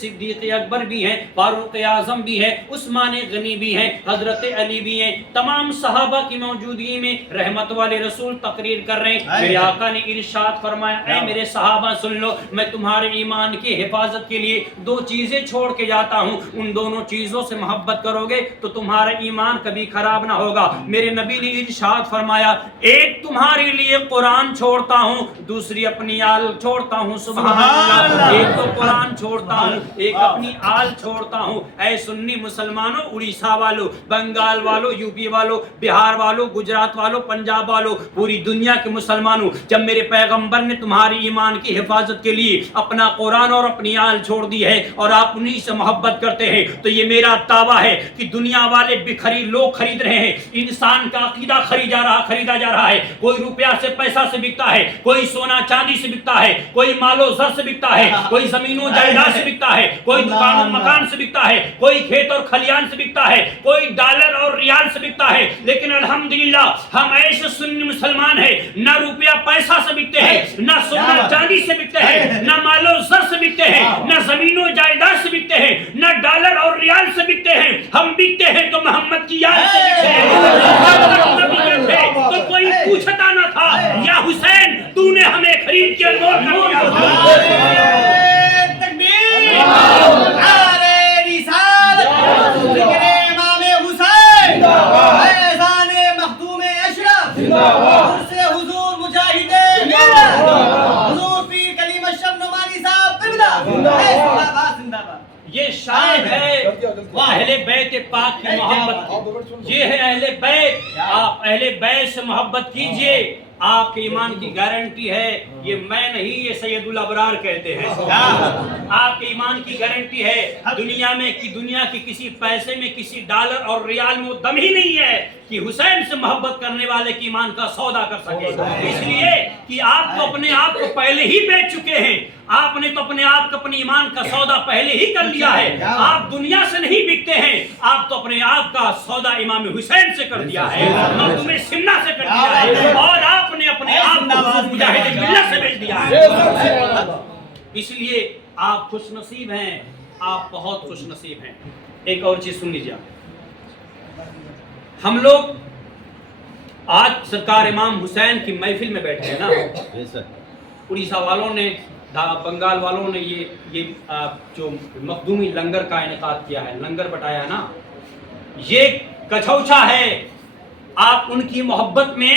صدیق اکبر بھی ہیں, فاروق اعظم بھی ہے, عثمان غنی بھی ہیں, حضرت علی بھی ہیں. تمام صحابہ کی موجودگی میں رحمت والے رسول تقریر کر رہے ہیں. میرے آقا نے ارشاد فرمایا, اے میرے صحابہ سن لو, میں تمہارے ایمان کی حفاظت کے لیے دو چیزیں چھوڑ کے جاتا ہوں, ان دونوں چیزوں سے محبت کرو گے تو تمہارا ایمان کبھی خراب نہ ہوگا. میرے نبی نے ارشاد فرمایا, ایک تمہارے لیے قرآن چھوڑتا ہوں, دوسری اپنی آل چھوڑتا ہوں. سبحان اللہ. ایک تو قرآن چھوڑتا ہوں, ایک اپنی آل چھوڑتا ہوں. اے سنی مسلمانوں, اڑیسہ والوں, بنگال والوں, یو پی والوں, بہار والوں, گجرات والوں, پنجاب والوں, پوری دنیا کے مسلمانوں, جب میرے پیغمبر نے تمہاری ایمان کی حفاظت کے لیے اپنا قرآن اور اپنی آل چھوڑ دی ہے اور آپ انہی سے محبت کرتے ہیں, تو یہ میرا دعویٰ ہے کہ دنیا والے لوگ خرید رہے ہیں, انسان کا عقیدہ خریدا جا رہا ہے. کوئی روپیہ سے پیسہ سے بکتا ہے, کوئی سونا چاندی سے بکتا ہے, کوئی مال و زر سے بکتا ہے, کوئی زمین و جائیداد سے بکتا ہے, کوئی دکان و مکان سے بکتا ہے, کوئی کھیت اور کھلیان سے بکتا ہے, کوئی ڈالر اور ریال سے بکتا ہے. لیکن الحمدللہ ہم ایسے سنی مسلمان ہیں, نہ روپیہ پیسہ سے بکتے ہیں, نہ سونا چاندی سے بکتے ہیں, نہ مال و زر سے بکتے ہیں, نہ زمین و جائیداد سے بکتے ہیں, نہ ڈالر اور ریال سے بکتے ہیں. ہم بکتے ہیں تو محمد کی یاد سے بکتے ہیں. تو کوئی پوچھتا نہ تھا, یا حسین تو نے ہمیں خرید کے انمول کر دیا. تکبیر, نعرہ رسالت, ذکر امام حسین, فیضان مخدوم اشرف, عرص حضور مجاہد ملت, حضور پیر کلیم اشرف نعمانی صاحب قبلہ, زندہ باد. یہ شاید ہے اہل بیت پاک کی محبت, یہ ہے اہل بیت. آپ اہل بیت سے محبت کیجئے, آپ کے ایمان کی گارنٹی ہے. یہ میں نہیں, یہ سید الابرار کہتے ہیں. آپ کے ایمان کی گارنٹی ہے. دنیا کی کسی پیسے میں, کسی ڈالر اور ریال میں وہ دم ہی نہیں ہے کہ حسین سے محبت کرنے والے کی ایمان کا سودا کر سکے. اس لیے کہ آپ تو اپنے آپ کو پہلے ہی بیچ چکے ہیں. آپ نے تو اپنے آپ کو, اپنے ایمان کا سودا پہلے ہی کر لیا ہے. آپ دنیا سے نہیں بکتے ہیں, آپ تو اپنے آپ کا سودا امام حسین سے کر دیا ہے, مخدوم سمنہ سے کر دیا ہے, اور آپ نے اپنے آپ کو مجاہد ملت سے بیچ دیا ہے. اس لیے آپ خوش نصیب ہیں, آپ بہت خوش نصیب ہیں. ایک اور چیز سن لیجیے, ہم لوگ آج سرکار امام حسین کی محفل میں بیٹھے ہیں نا. اڑیسہ والوں نے, بنگال والوں نے یہ جو مخدومی لنگر کا انعقاد کیا ہے, لنگر بٹایا ہے نا, یہ کچھوچا ہے. آپ ان کی محبت میں,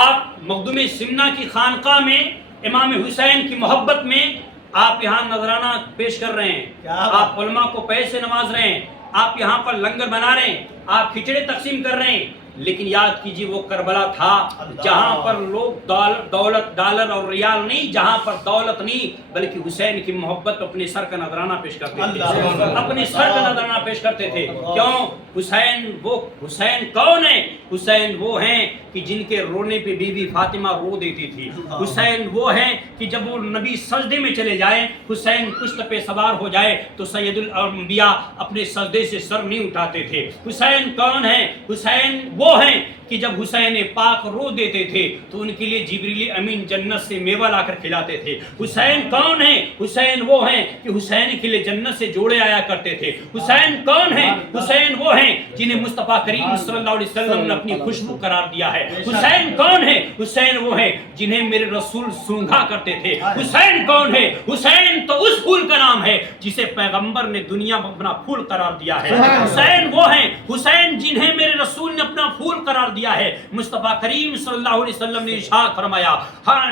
آپ مخدوم سمنہ کی خانقاہ میں امام حسین کی محبت میں آپ یہاں نذرانہ پیش کر رہے ہیں, آپ علماء کو پیسے نواز رہے ہیں, آپ یہاں پر لنگر بنا رہے ہیں, آپ کھچڑے تقسیم کر رہے ہیں. لیکن یاد کیجیے وہ کربلا تھا جہاں پر لوگ دولت, ڈالر اور ریال نہیں, جہاں پر دولت نہیں بلکہ حسین کی محبت اپنے سر کا نذرانہ پیش کرتے تھے, اپنے سر کا نذرانہ پیش کرتے تھے. کیوں؟ حسین کون ہے؟ حسین وہ ہیں کہ جن کے رونے پہ بی بی فاطمہ رو دیتی تھی. حسین وہ ہیں کہ جب وہ نبی سجدے میں چلے جائیں, حسین پشت پہ سوار ہو جائے تو سید الانبیاء اپنے سجدے سے سر نہیں اٹھاتے تھے. حسین کون ہیں؟ حسین وہ ہیں کہ جب حسین پاک رو دیتے تھے تو ان کے لیے جبریل امین جنت سے میوہ لا کر کھلاتے تھے. حسین کون ہیں؟ حسین وہ ہیں کہ حسین کے لیے جنت سے جوڑے آیا کرتے تھے. حسین کون ہیں؟ حسین وہ ہیں جنہیں مصطفیٰ کریم صلی اللہ علیہ وسلم نے اپنی خوشبو قرار دیا ہے. حسین کون ہیں؟ حسین وہ ہیں جنہیں میرے رسول سونگھا کرتے تھے. حسین کون ہے؟ حسین تو اس پھول کا نام ہے جسے پیغمبر نے دنیا میں اپنا پھول قرار دیا ہے. حسین وہ ہیں, حسین جنہیں میرے رسول نے اپنا پھول قرار دیا ہے. مصطفیٰ کریم صلی اللہ علیہ وسلم نے ارشاد فرمایا,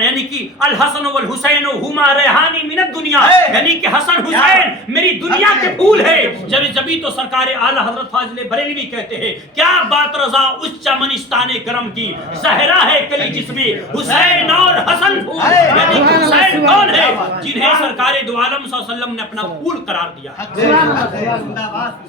یعنی کہ الحسن والحسین ہما ریحانی من الدنیا, یعنی کہ حسن حسین میری دنیا کے پھول ہے. جبھی تو سرکار اعلی حضرت فاضل بریلوی کہتے ہیں, کیا بات رضا اس چمنستان کرم کی, زہرا ہے کلی جس میں حسین اور حسن پھول. یعنی کہ حسین کون ہے؟ جنہیں سرکار دو عالم صلی اللہ علیہ وسلم نے اپنا پھول قرار دیا.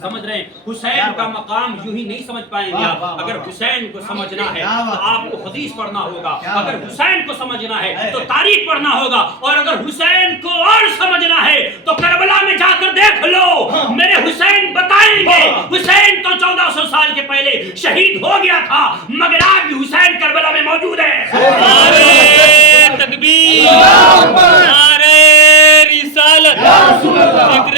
سمجھ رہے ہیں؟ حسین کا مقام یوں ہی نہیں سمجھ پائیں گے آپ. اگر حسین کو سمجھنا ہے تو آپ کو حدیث پڑھنا ہوگا, اگر حسین کو سمجھنا ہے تو تاریخ پڑھنا ہوگا, اور اگر حسین کو اور سمجھنا ہے تو کربلا میں جا کر دیکھ لو, میرے حسین بتائیں گے. حسین تو 1400 سال کے پہلے شہید ہو گیا تھا, مگر آج بھی حسین کربلا میں موجود ہے. نعرہ تکبیر, نعرہ رسالت, ذکر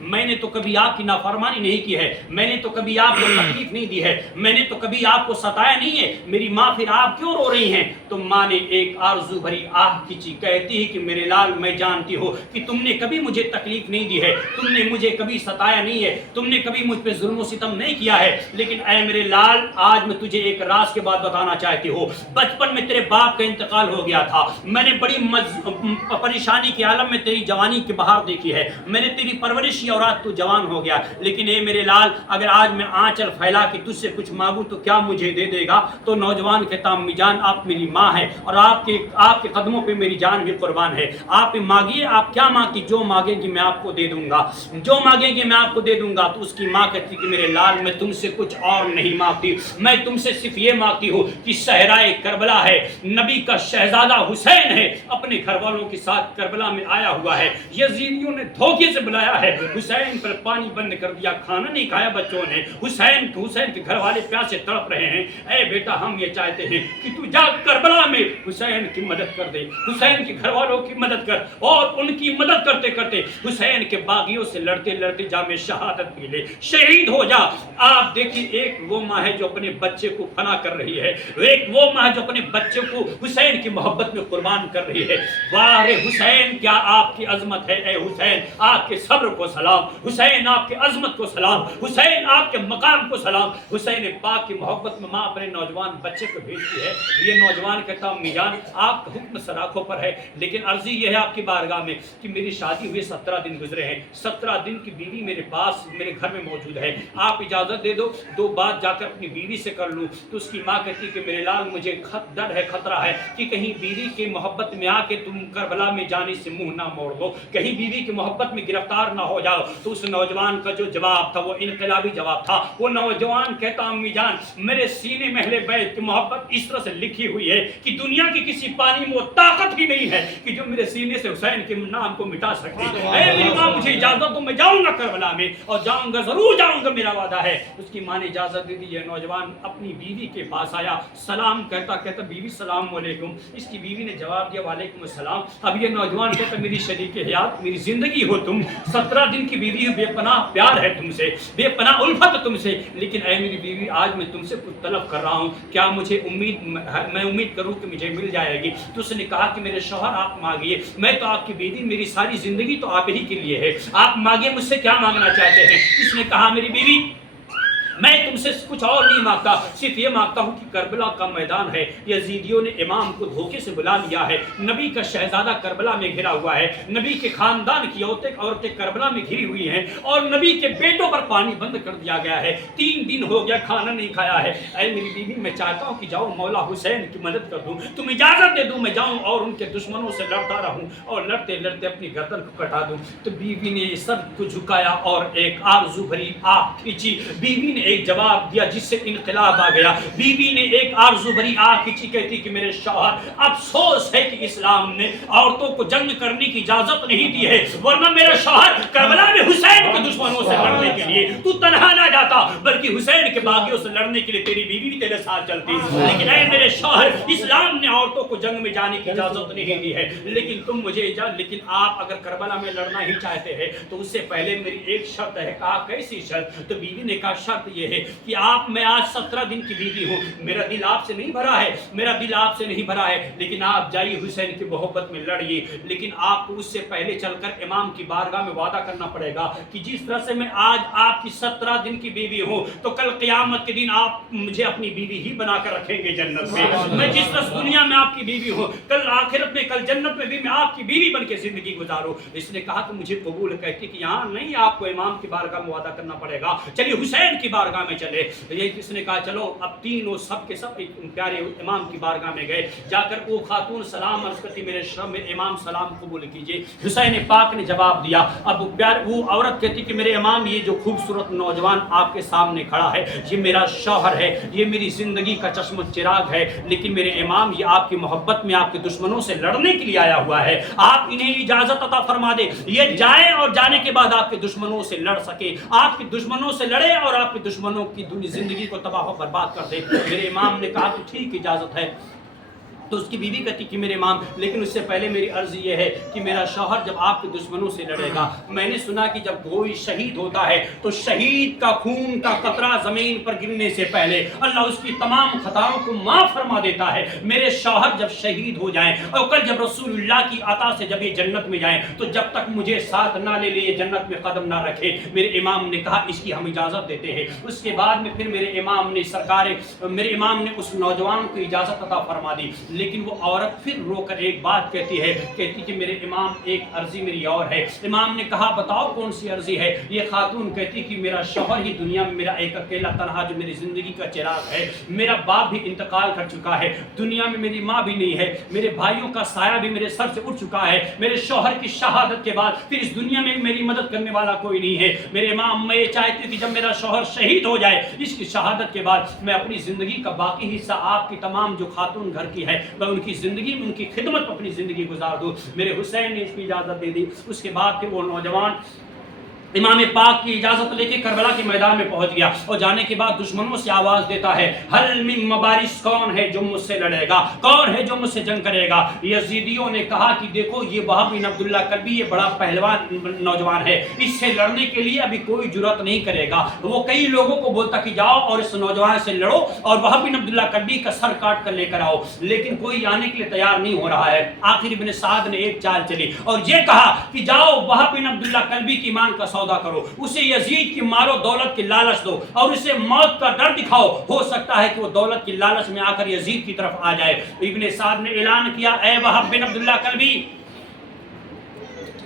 میں نے تو کبھی آپ کی نافرمانی نہیں کی ہے, میں نے تو کبھی آپ کو تکلیف نہیں دی ہے, میں نے تو کبھی آپ کو ستایا نہیں ہے, میری ماں پھر آپ کیوں رو رہی ہیں؟ تو ماں نے ایک آرزو بھری آہ کھینچی, کہتی ہے کہ میرے لال میں جانتی ہوں کہ تم نے کبھی مجھے تکلیف نہیں دی ہے, تم نے مجھے کبھی ستایا نہیں ہے, تم نے کبھی مجھ پہ ظلم و ستم نہیں کیا ہے, لیکن اے میرے لال آج میں تجھے ایک راز کے بات بتانا چاہتی ہوں. بچپن میں تیرے باپ کا انتقال ہو گیا تھا, میں نے بڑی پریشانی کے عالم میں تیری جوانی کی بہار دیکھی ہے, میں نے تیری پرورش کی اور آج تو جوان ہو گیا, لیکن اے میرے لال اگر آج میں آنچل پھیلا کے تجھ سے کچھ مانگوں تو کیا مجھے دے دے گا؟ تو نوجوان کہتا امی جان آپ میری ماں ہے اور آپ کے قدموں پہ میری جان بھی قربان ہے, آپ مانگیے, آپ کیا مانگی؟ جو مانگیں گے میں آپ کو دے دوں گا, جو مانگیں گے میں آپ کو دے دوں گا. تو اس کی ماں کہتی کہ میرے لال میں تم سے کچھ اور نہیں مانگتی, میں تم سے صرف یہ مانگتی ہوں کہ صحرائے کربلا ہے, نبی کا شہزادہ حسین ہے, اپنے گھر والوں کے ساتھ کربلا میں آیا ہوا ہے, یزیدیوں نے دھوکے سے بلایا ہے, حسین پر پانی بند کر دیا, کھانا نہیں کھایا بچوں نے, حسین کے گھر والے پیاسے تڑپ رہے ہیں. اے بیٹا ہم یہ چاہتے ہیں کہ تو جا کربلا میں حسین کی مدد کر دے, حسین کے گھر والوں کی مدد کر, اور ان کی مدد کرتے کرتے حسین کے باغیوں سے لڑتے لڑتے جا میں شہادت پی لے, شہید ہو جا. آپ دیکھیے ایک وہ ماں ہے جو اپنے بچے کو فنا کر رہی ہے, ایک وہ ماں جو اپنے بچے کو حسین کی محبت میں قربان کر رہی ہے. واہ حسین کیا آپ کی عظمت ہے, اے حسین آپ کے صبر کو سلام, حسین آپ کے عظمت کو سلام, حسین آپ کے مقام کو سلام. حسین پاک کی محبت میں ماں اپنے نوجوان بچے کو بھیجتی ہے. یہ نوجوان کہتا امی جان آپ کا حکم سراخوں پر ہے, لیکن عرضی یہ ہے آپ کی بارگاہ میں کہ میری شادی ہوئے 17 دن گزرے ہیں, 17 دن کی بیوی میرے پاس میرے گھر میں موجود ہے, آپ اجازت دے دو 2 بات جا کر اپنی بیوی سے کر لوں. تو اس کی ماں کہتی کہ میرے لال مجھے ڈر ہے, خطرہ ہے کہ کہیں بیوی کی محبت میں آ کے تم کربلا میں جانے سے منہ نہ موڑ دو, کہیں بیوی کی محبت میں گرفتار نہ ہو جاؤ. تو اس نوجوان کا جو جواب تھا وہ انقلابی جواب تھا. وہ نوجوان کہتا امی جان میرے سینے میں اہل بیت کی محبت اس طرح سے لکھی ہوئی ہے کہ دنیا کی کسی پانی میں وہ طاقت بھی نہیں ہے کہ جو میرے سینے سے حسین کے نام کو مٹا سکے. اے میری ماں مجھے اجازت دو, میں جاؤں گا کربلا میں, اور جاؤں گا, ضرور جاؤں گا, میرا وعدہ ہے. اس کی ماں نے اجازت دے دی. یہ نوجوان اپنی بیوی کے پاس آیا, سلام کہتا بیوی السلام علیکم. اس کی بیوی نے جواب دیا وعلیکم السلام. اب یہ نوجوان کہتا میری شریک حیات, میری زندگی ہو تم, 17 دن کی بیوی, بے پناہ پیار ہے تم سے, بے پناہ الفت تم سے, لیکن اے میری بیوی آج میں تم سے کچھ طلب کر رہا ہوں, کیا مجھے میں امید کروں کہ مجھے مل جائے گی؟ تو اس نے کہا کہ میرے شوہر آپ مانگیے, میں تو آپ کی بیوی, میری ساری زندگی تو آپ ہی کے لیے ہے, آپ مانگیے مجھ سے کیا مانگنا چاہتے ہیں. اس نے کہا میری بیوی میں تم سے کچھ اور نہیں مانگتا, صرف یہ مانگتا ہوں کہ کربلا کا میدان ہے, یزیدیوں نے امام کو دھوکے سے بلا لیا ہے, نبی کا شہزادہ کربلا میں گھرا ہوا ہے, نبی کے خاندان کی عورتیں کربلا میں گھری ہوئی ہیں, اور نبی کے بیٹوں پر پانی بند کر دیا گیا ہے, 3 دن ہو گیا کھانا نہیں کھایا ہے. اے میری بیوی میں چاہتا ہوں کہ جاؤ مولا حسین کی مدد کر دوں, تم اجازت دے دو میں جاؤں اور ان کے دشمنوں سے لڑتا رہوں, اور لڑتے لڑتے اپنی گردن کو کٹا دوں. تو بیوی نے سر کو جھکایا اور ایک آرزو بھری آہ کھینچی. بیوی نے ایک جواب دیا جس سے انقلاب آ گیا. بیوی نے ایک آرزو بھری آہ کھینچی, کہتی کہ میرے شوہر افسوس ہے کہ اسلام نے عورتوں کو جنگ کرنے کی اجازت نہیں دی ہے, ورنہ میرا شوہر کربلا میں حسین کے دشمنوں سے لڑنے کے لیے تو تنہا نہ جاتا, بلکہ حسین کے باغیوں سے لڑنے کے لیے تیری بیوی بھی تیرے ساتھ چلتی. لیکن اے میرے شوہر اسلام نے عورتوں کو جنگ میں جانے کی اجازت نہیں دی ہے, لیکن تم مجھے لیکن آپ اگر کربلا میں لڑنا ہی چاہتے ہیں تو اس سے پہلے میری ایک شرط ہے. کہا کیسی شرط؟ تو بیوی نے کہا شرط یہ ہے کہ آپ, میں آج 17 دن کی بیوی ہوں, میرا دل آپ سے نہیں بھرا ہے, میرا دل آپ سے نہیں بھرا ہے, لیکن آپ جائیے حسین کی محبت میں لڑیے, لیکن آپ کو اس سے پہلے چل کر امام کی بارگاہ میں وعدہ کرنا پڑے گا کہ جس طرح سے میں آج آپ کی 17 دن کی بیوی ہوں تو کل قیامت کے دن آپ مجھے اپنی بیوی ہی بنا کر رکھیں گے جنت میں. میں جس طرح دنیا میں آپ کی بیوی ہوں, کل آخرت میں, کل جنت میں بھی میں آپ کی بیوی بن کے زندگی گزاروں. اس نے کہا کہ مجھے قبول. کہتی کہ یہاں نہیں, آپ کو امام کی بارگاہ میں وعدہ کرنا پڑے گا, چلیے حسین کی بارگاہ میں چلے. یہ اس نے کہا چلو. اب تینوں سب کے سب پیارے امام کی بارگاہ میں گئے. جا کر وہ خاتون سلام عرض کرتی میرے امام سلام قبول کیجیے. حسین پاک نے جواب دیا. اب وہ عورت کہتی کہ میرے امام یہ جو خوبصورت نوجوان آپ کے سامنے کھڑا ہے یہ میرا شوہر ہے, یہ میری زندگی کا چشم چراغ ہے, لیکن میرے امام یہ آپ کی محبت میں آپ کے دشمنوں سے لڑنے کے لیے آیا ہوا ہے, آپ انہیں اجازت عطا فرما دے, یہ جائے اور جانے کے بعد آپ کے دشمنوں سے لڑ سکے, آپ کے دشمنوں سے لڑے اور آپ کے دشمنوں کی زندگی کو تباہ و برباد کر دے. میرے امام نے کہا کہ ٹھیک اجازت ہے. تو اس کی بیوی کہتی کہ میرے امام لیکن اس سے پہلے میری عرض یہ ہے کہ میرا شوہر جب آپ کے دشمنوں سے لڑے گا، میں نے سنا کہ جب کوئی شہید ہوتا ہے تو شہید کا خون کا قطرہ زمین پر گرنے سے پہلے اللہ اس کی تمام خطاؤں کو معاف فرما دیتا ہے۔ میرے شوہر جب شہید ہو جائیں اور کل جب رسول اللہ کی عطا سے جب یہ جنت میں جائیں تو جب تک مجھے ساتھ نہ لے لے جنت میں قدم نہ رکھے۔ میرے امام نے کہا اس کی ہم اجازت دیتے ہیں۔ اس کے بعد میں پھر میرے امام نے اس نوجوان کو اجازت عطا فرما دی، لیکن وہ عورت پھر رو کر ایک بات کہتی کہ میرے امام ایک عرضی میری اور ہے۔ امام نے کہا بتاؤ کون سی عرضی ہے؟ یہ خاتون کہتی کہ میرا شوہر ہی دنیا میں میرا ایک اکیلا تنہا جو میری زندگی کا چراغ ہے، میرا باپ بھی انتقال کر چکا ہے، دنیا میں میری ماں بھی نہیں ہے، میرے بھائیوں کا سایہ بھی میرے سر سے اٹھ چکا ہے، میرے شوہر کی شہادت کے بعد پھر اس دنیا میں میری مدد کرنے والا کوئی نہیں ہے۔ میرے امام میں یہ چاہتی تھی جب میرا شوہر شہید ہو جائے اس کی شہادت کے بعد میں اپنی زندگی کا باقی حصہ آپ کی تمام جو خاتون گھر کی ہے میں ان کی زندگی میں ان کی خدمت اپنی زندگی گزار دوں۔ میرے حسین نے اس کی اجازت دے دی۔ اس کے بعد پھر وہ نوجوان امام پاک کی اجازت لے کے کربلا کے میدان میں پہنچ گیا اور جانے کے بعد دشمنوں سے آواز دیتا ہے حل من مبارز، کون ہے جو مجھ سے لڑے گا، کون ہے جو مجھ سے جنگ کرے گا؟ یزیدیوں نے کہا کہ دیکھو یہ وہب بن عبداللہ کلبی یہ بڑا پہلوان نوجوان ہے، اس سے لڑنے کے لیے ابھی کوئی جرأت نہیں کرے گا۔ وہ کئی لوگوں کو بولتا کہ جاؤ اور اس نوجوان سے لڑو اور وہب بن عبداللہ کلبی کا سر کاٹ کر لے کر آؤ، لیکن کوئی آنے کے لیے تیار نہیں ہو رہا ہے۔ آخر ابن سعد نے ایک چال چلی اور یہ کہا کہ جاؤ وہب بن عبداللہ کلبی کی ایمان کا سودا کرو، اسے یزید کی مال و دولت کی لالچ دو اور اسے موت کا ڈر دکھاؤ، ہو سکتا ہے کہ وہ دولت کی لالچ میں آ کر یزید کی طرف آ جائے۔ ابن سعد نے اعلان کیا اے وہب بن عبداللہ کلبی،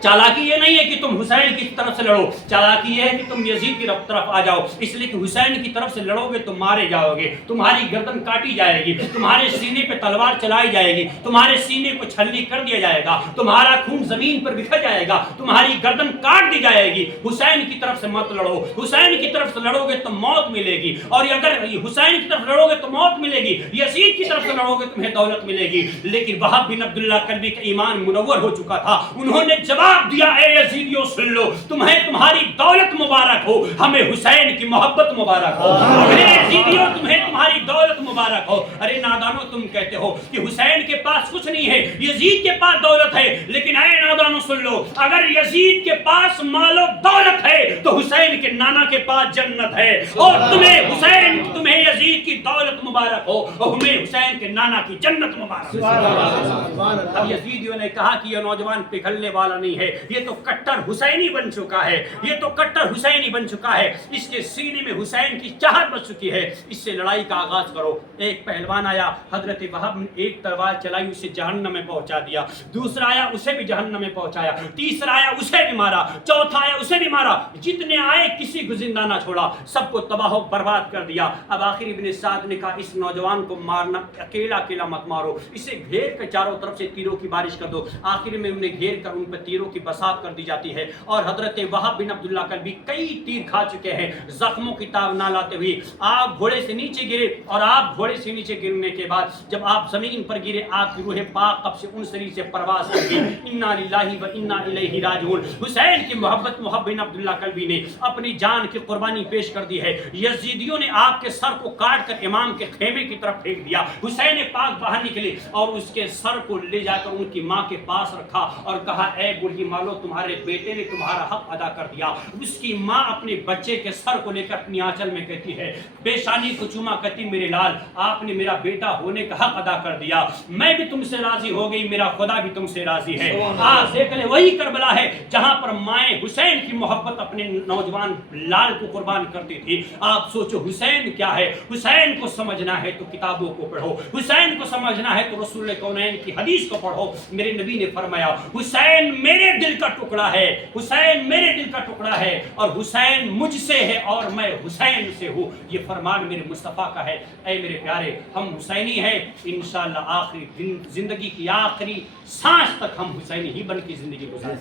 چالاکی یہ نہیں ہے کہ تم حسین کی طرف سے لڑو، چالاکی یہ ہے کہ تم یزید کی طرف آ جاؤ، اس لیے کہ حسین کی طرف سے لڑو گے تو مارے جاؤ گے، تمہاری گردن کاٹی جائے گی، تمہارے سینے پہ تلوار چلائی جائے گی، تمہارے سینے کو چھلنی کر دیا جائے گا، تمہارا خون زمین پر بکھر جائے گا، تمہاری گردن کاٹ دی جائے گی۔ حسین کی طرف سے مت لڑو، حسین کی طرف سے لڑو گے تو موت ملے گی، اور اگر حسین کی طرف لڑو گے تو موت ملے گی، یزید کی طرف سے لڑو گے تمہیں دولت ملے گی۔ لیکن وہب بن عبداللہ کلبی کا ایمان منور ہو چکا تھا، انہوں نے جواب دیا اے یزیدیوں سن لو، تمہیں تمہاری دولت مبارک ہو، ہمیں حسین کی محبت مبارک ہو۔ اے یزیدیوں تمہیں تمہاری دولت مبارک ہو۔ ارے نادانو تم کہتے ہو کہ حسین کے پاس کچھ نہیں ہے، یزید کے پاس دولت ہے، لیکن اے نادانو سن لو، اگر یزید کے پاس مال و دولت ہے تو حسین کے نانا کے پاس جنت ہے، اور تمہیں یزید کی دولت مبارک ہو اور ہمیں حسین کے نانا کی جنت مبارک ہو۔ اب یزیدیوں نے کہا کہ یہ نوجوان پگھلنے والا نہیں ہے، یہ تو کٹر حسینی بن چکا ہے، یہ تو کٹر حسینی بن چکا ہے، اس کے سینے میں حسین کی چاہت بچ چکی ہے، اس سے لڑائی کا آغاز کرو۔ ایک پہلوان آیا، حضرت وہب نے ایک تلوار چلائی، اسے جہنم میں پہنچا دیا، دوسرا آیا اسے بھی جہنم میں پہنچایا، تیسرا آیا اسے بھی مارا، چوتھا آیا اسے بھی مارا، جتنے آئے کسی کو زندہ نہ چھوڑا، سب کو تباہ و برباد کر دیا۔ اب آخر ابن سعد نے کہا اس نوجوان کو مارنا اکیلا اکیلا مت مارو، اسے گھیر کر چاروں طرف سے تیروں کی بارش کر دو۔ آخر میں انہیں گھیر کر ان پر تیروں کی بساط کر دی جاتی ہے، اور حضرت وہب بن عبداللہ کلبی کئی تیر کھا چکے ہیں، زخموں کی تاب نہ لاتے ہوئے آپ گھوڑے سے نیچے گرے، اور آپ گھوڑے سے نیچے گرنے کے بعد جب آپ زمین پر گرے آپ کی روح پاک قبض سے انصری سے پرواز کر گئی۔ انا للہ و انا الیہ راجعون۔ حسین کی محبت وہب بن عبداللہ کلبی نے اپنی جان کی قربانی پیش کر دی ہے۔ یزیدیوں نے آپ کے سر کو کاٹ کر امام کے خیمے کی طرف پھینک دیا، حسین پاک باہر نکلے اور اس کے سر کو لے جا کر ان کی ماں کے پاس رکھا اور کہا اے بوڑھی مالو تمہارے بیٹے نے تمہارا حق ادا کر دیا۔ اس کی ماں اپنے بچے کے سر کو لے کر اپنی آنچل میں کہتی ہے، پیشانی کو چوما کہتی میرے لال آپ نے میرا بیٹا ہونے کا حق ادا کر دیا، میں بھی تم سے راضی ہو گئی، میرا خدا بھی تم سے راضی ہے۔ آج دیکھ لیں وہی کربلا ہے جہاں پر مائیں حسین کی محبت اپنے نوجوان لال کو قربان کرتی تھی۔ آپ سوچو حسین کیا ہے؟ حسین کو سمجھنا ہے تو کتابوں کو پڑھو، حسین کو سمجھنا ہے تو رسول کونین کی حدیث کو پڑھو۔ میرے نبی نے فرمایا حسین میرے دل کا ٹکڑا ہے، حسین میرے دل کا ٹکڑا ہے، اور حسین مجھ سے ہے اور میں حسین سے ہوں، یہ فرمان میرے مصطفیٰ کا ہے۔ اے میرے پیارے ہم حسینی ہیں، انشاءاللہ آخری زندگی کی آخری سانس تک ہم حسینی ہی بن کی زندگی گزاریں۔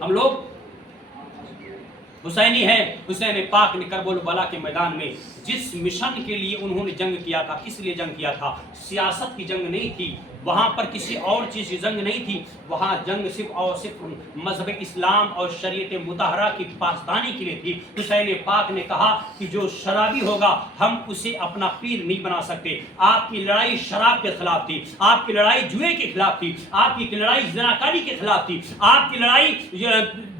ہم لوگ حسینی ہے۔ حسین پاک نے کربلا و بلا کے میدان میں جس مشن کے لیے انہوں نے جنگ کیا تھا، کس لیے جنگ کیا تھا؟ سیاست کی جنگ نہیں تھی، وہاں پر کسی اور چیز کی جنگ نہیں تھی، وہاں جنگ صرف اور صرف مذہب اسلام اور شریعت مطہرہ کی پاسدانی کے لیے تھی۔ حسین پاک نے کہا کہ جو شرابی ہوگا ہم اسے اپنا پیر نہیں بنا سکتے۔ آپ کی لڑائی شراب کے خلاف تھی، آپ کی لڑائی جوئے کے خلاف تھی، آپ کی لڑائی زناکاری کے خلاف تھی، آپ کی لڑائی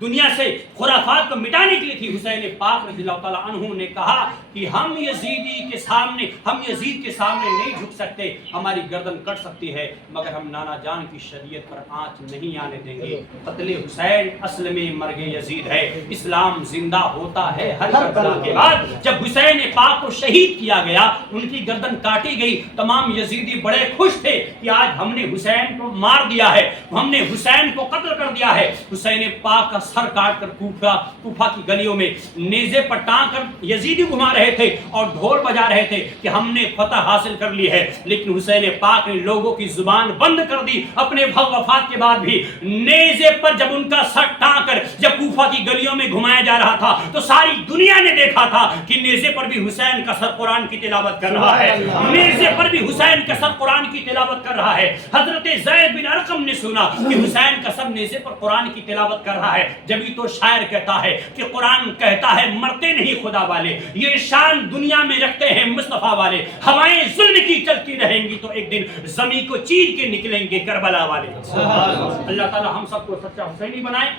دنیا سے خرافات کو مٹانے کے لیے تھی۔ حسین پاک رضی اللہ تعالیٰ عنہ نے کہا کہ ہم یزید کے سامنے نہیں جھک سکتے، ہماری گردن کٹ سکتی ہے مگر ہم نانا جان کی شریعت پر آنچ نہیں آنے دیں گے۔ قتل حسین اصل میں مرگ یزید ہے، اسلام زندہ ہوتا ہے ہر کربلا کے بعد۔ جب حسین پاک کو شہید کیا گیا، ان کی گردن کاٹی گئی، تمام یزیدی بڑے خوش تھے کہ آج ہم نے حسین کو مار دیا ہے، ہم نے حسین کو قتل کر دیا ہے۔ حسین پاک کا سر کاٹ کر کوفہ کی گلیوں میں نیزے پر ٹانگ کر یزیدی گھما رہے تھے اور ڈھول بجا رہے تھے کہ ہم نے فتح حاصل کر لی ہے، لیکن حسین پاک نے لوگوں کی زبان بند کر دی۔ اپنے وفات کے بعد بھی نیزے پر جب ان کا سر ٹانگ کر جب کوفہ کی گلیوں میں گھمایا جا رہا تھا تو ساری دنیا نے دیکھا تھا کہ نیزے پر بھی حسین کا سر قرآن کی تلاوت کر رہا ہے، نیزے پر بھی حسین کا سر قرآن کی تلاوت کر رہا ہے۔ حضرت زید بن ارقم نے سنا کہ حسین کا سر نیزے پر قرآن کی تلاوت کر رہا ہے، جبھی تو شاعر کہتا ہے کہ قرآن کہتا ہے مرتے نہیں خدا والے، یہ شان دنیا میں رکھتے ہیں مصطفیٰ والے، ہوائیں ظلم کی چلتی رہیں گی تو ایک دن زمین کو چیر کے نکلیں گے کربلا والے۔ اللہ تعالی ہم سب کو سچا حسینی بنائے۔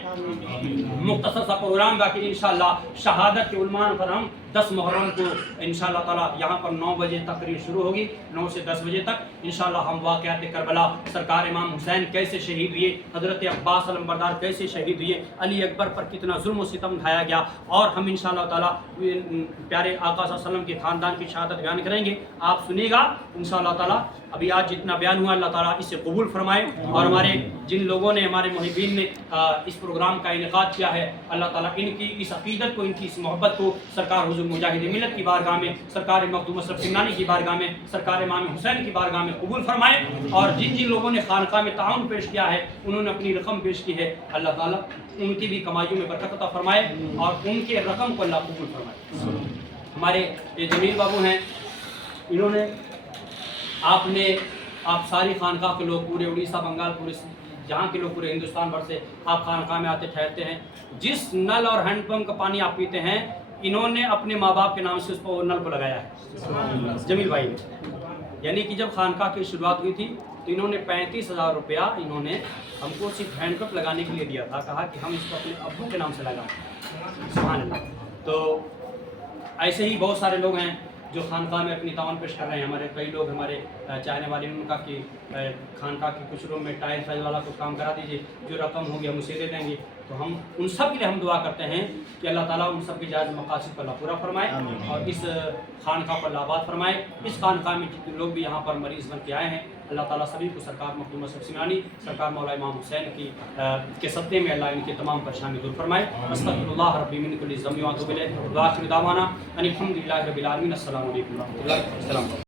مختصر سا پروگرام گا کہ انشاءاللہ شہادت کے عنوان پر ہم 10 محرم کو انشاءاللہ تعالی یہاں پر 9 بجے تقریر شروع ہوگی، 9 سے 10 بجے تک انشاءاللہ ہم واقعات کربلا، سرکار امام حسین کیسے شہید ہوئے، حضرت عباس علمبردار کیسے شہید ہوئے، علی اکبر پر کتنا ظلم و ستم ڈھایا گیا، اور ہم انشاءاللہ تعالی پیارے آقا صلی اللہ علیہ وسلم کے خاندان کی شہادت بیان کریں گے، آپ سنیے گا انشاءاللہ تعالی۔ ابھی آج جتنا بیان ہوا اللہ تعالیٰ اسے قبول فرمائے، اور ہمارے جن لوگوں نے، ہمارے محبین نے اس پروگرام کا انعقاد کیا ہے، اللہ تعالیٰ ان کی اس عقیدت کو، ان کی اس محبت کو سرکار حضور مجاہد ملت کی بارگاہ میں، سرکار مخدوم اشرف سمنانی کی بارگاہ میں، سرکار امام حسین کی بارگاہ میں قبول فرمائے، اور جن جن لوگوں نے خانقاہ میں تعاون پیش کیا ہے، انہوں نے اپنی رقم پیش کی ہے، اللہ تعالیٰ ان کی بھی کمائیوں میں برکت عطا فرمائے اور ان کے رقم کو اللہ قبول فرمائے۔ ہمارے یہ جمیل بابو ہیں، انہوں نے آپ ساری خانقاہ کے لوگ، پورے اڑیسہ بنگال، پورے جہاں کے لوگ، پورے ہندوستان بھر سے آپ خانقاہ میں آتے ٹھہرتے ہیں، جس نل اور ہینڈ پمپ کا پانی آپ پیتے ہیں انہوں نے اپنے ماں باپ کے نام سے اس پر نل کو لگایا ہے، جمیل بھائی نے۔ یعنی کہ جب خانقاہ کی شروعات ہوئی تھی تو انہوں نے 35,000 روپیہ انہوں نے ہم کو صرف ہینڈ پمپ لگانے کے لیے دیا تھا، کہا کہ ہم اس کو اپنے ابو کے نام سے لگائیں، سبحان اللہ۔ تو ایسے ہی بہت سارے لوگ ہیں جو خانقاہ میں اپنی تعاون پیش کر رہے ہیں۔ ہمارے کئی لوگ ہمارے چاہنے والے ان کا کہ خانقاہ کے کچھ روم میں ٹائل فائل والا کچھ کام کرا دیجیے، جو رقم ہوگی ہم اسے دے دیں گے۔ تو ہم ان سب کے لیے ہم دعا کرتے ہیں کہ اللہ تعالیٰ ان سب کے جائز مقاصد کو اللہ پورا فرمائے اور اس خانقاہ کو اللہ آباد فرمائے۔ اس خانقاہ میں جتنے لوگ بھی یہاں پر مریض بن کے آئے ہیں، اللہ تعالیٰ سبھی کو سرکار مخدوم اشرف سمنانی، سرکار مولا امام حسین کے صدقے میں اللہ ان کی تمام پریشانی دور فرمائے۔ استغفر اللہ ربی من کل ذنب واتوب الیہ، وآخر دعوانا ان الحمد للہ رب العالمین۔ السلام علیکم و رحمۃ اللہ۔